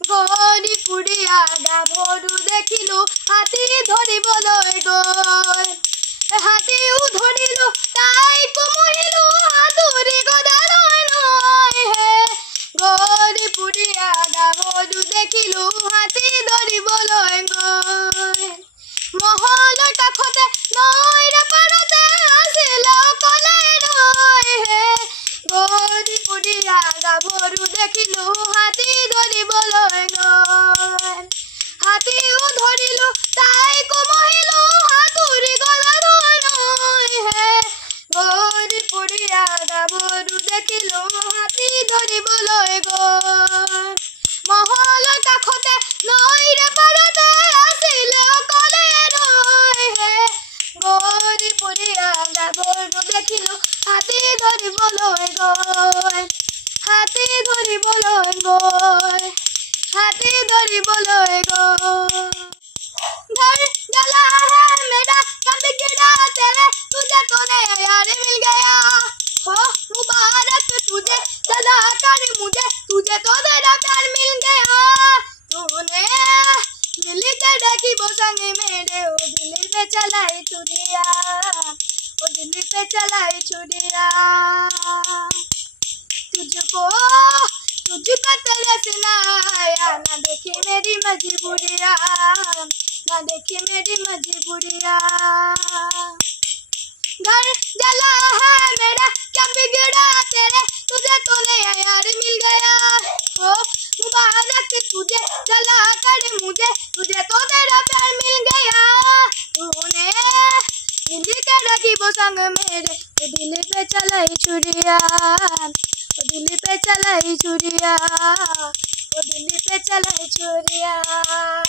গৰি পুৰিয়া গাভৰু দেখিলো হাতী ধৰিবলৈ গৈ হাতীও ধৰিলো তাইকো মৰিলো হাতুৰি গদালৈ লৈ হে গৰি পুৰিয়া গাভৰু দেখিলো হাতী ধৰিবলৈ গৈ মহলৰ কাষতে নৈৰ পাৰতে আছিল অকলে ৰৈ হে গৰি পুৰিয়া গাভৰু দেখিলো হাতী ধৰিবলৈ গৈ হাতীও ধৰিলো তাইকো মৰিলো হাতুৰি গদালৈ লৈ হে গৰি পুৰিয়া গাভৰু দেখিলো হাতী ধৰিবলৈ গৈ মহলৰ কাষতে নৈৰ পাৰতে আছিল অকলে ৰৈ হে গৰি পুৰিয়া গাভৰু দেখিলো হাতী ধৰিবলৈ গৈ হাতী ধৰিবলৈ গৈ हाथी धरिবলৈ गई घर जला है मेरा कब गिरा तेरे तुझे तो नया यार मिल गया हो मुबारक तुझे सदा कर मुझे तुझे तो तेरा प्यार मिल गया तूने मिल के देखी वो संग मेरे ओ दिल पे चलाई छुरिया ओ दिल पे चलाई छुरिया तुझको तुझको तरस ना आया ना देखी मेरी मजबूरिया ना देखी मेरी मजबूरिया घर जला है मेरा क्या बिगड़ा तेरे तुझे तो नया यार मिल गया हो मुबारक तुझे जला कर मुझे तुझे तो तेरा प्यार मिल गया तूने मिल के रखी वो संग मेरे वो दिल पे चलाई छुरिया वो दिल पे चलाई छुरिया वो दिल पे चलाई छुरिया।